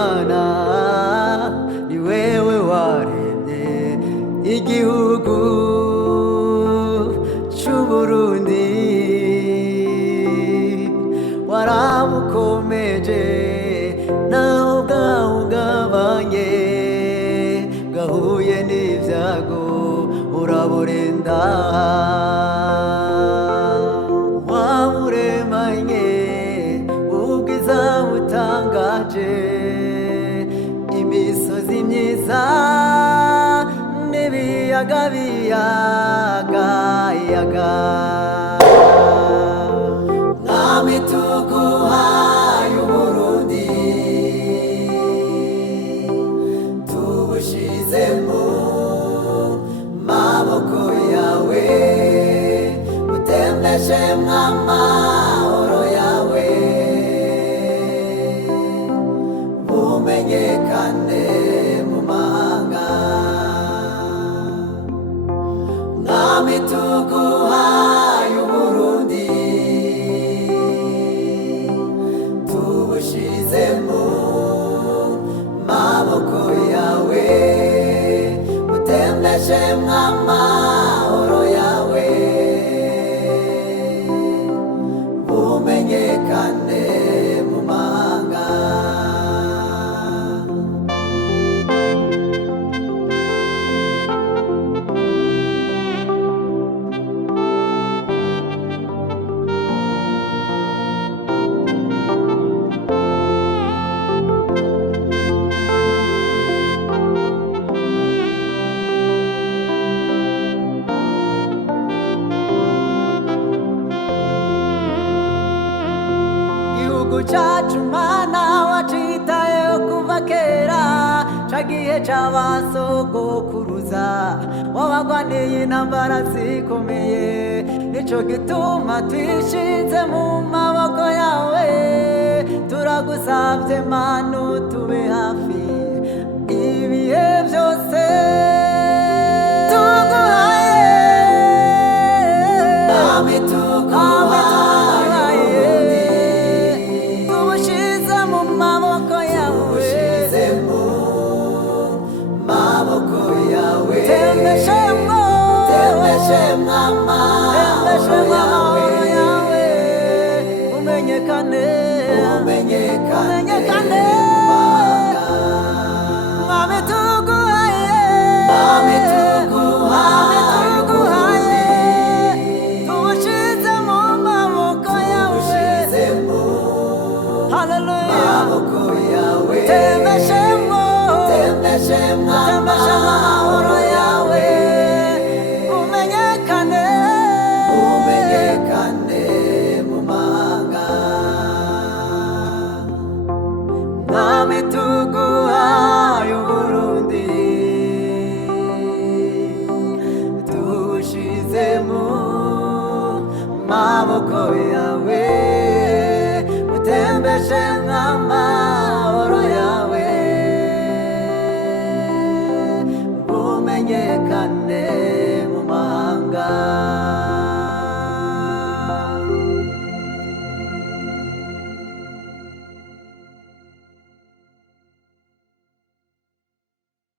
Mana ni wewe waremye igihugu c'Uburundi warabukomeje naho bwahungabanye bwahuye n'ivyago uraburinda wamuremanye ubwiza butangaje imisozi myiza n'ibiyaga biyagayaga mwami tuguhaye Uburundi tubushize mu maboko yawe utembeshe mw'amahoro yawe bumenyekane mu mahanga mwami tuguhaye Uburundi tubushize mu maboko yawe utembeshe mw'amahoro yawe bumenyekane mu mahanga chacu mana wacitayeho kuva kera cagihe c'abasogokuruza wabagwaniye intambara zikomeye nico gituma twishize mu maboko yawe turagusavye mana tube hafi ibihe vyose tuguhaye nami tuguhaye tembeshe mw'amahoro yawe umenyekane mwami tuguhaye tubushize mu maboko yawe haleluya tembeshe mw'amahoro yawe umenyekane mu mahanga mwami tuguhaye Uburundi tubushize mu maboko yawe utembeshe mw'amahoro